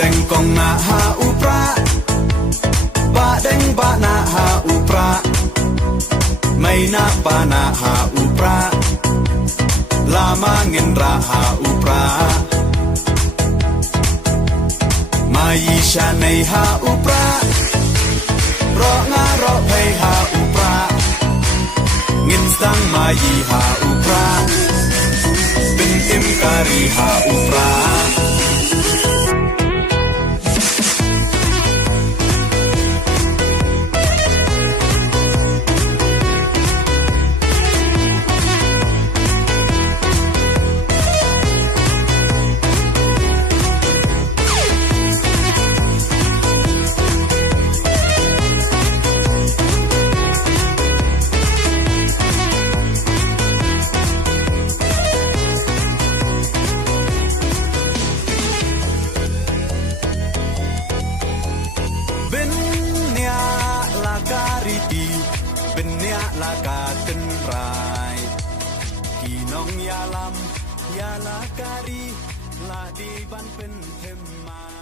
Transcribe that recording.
deng kong na ha upra ba deng ba na ha upra may na pa na ha upra lama ngendra ha upra mai sha nei ha upra ro nga ro pei ha upra ngin sang mai ha upra bin im kari ha upra la ka ten rai kinong ya lam ya la kari la di ban pen them ma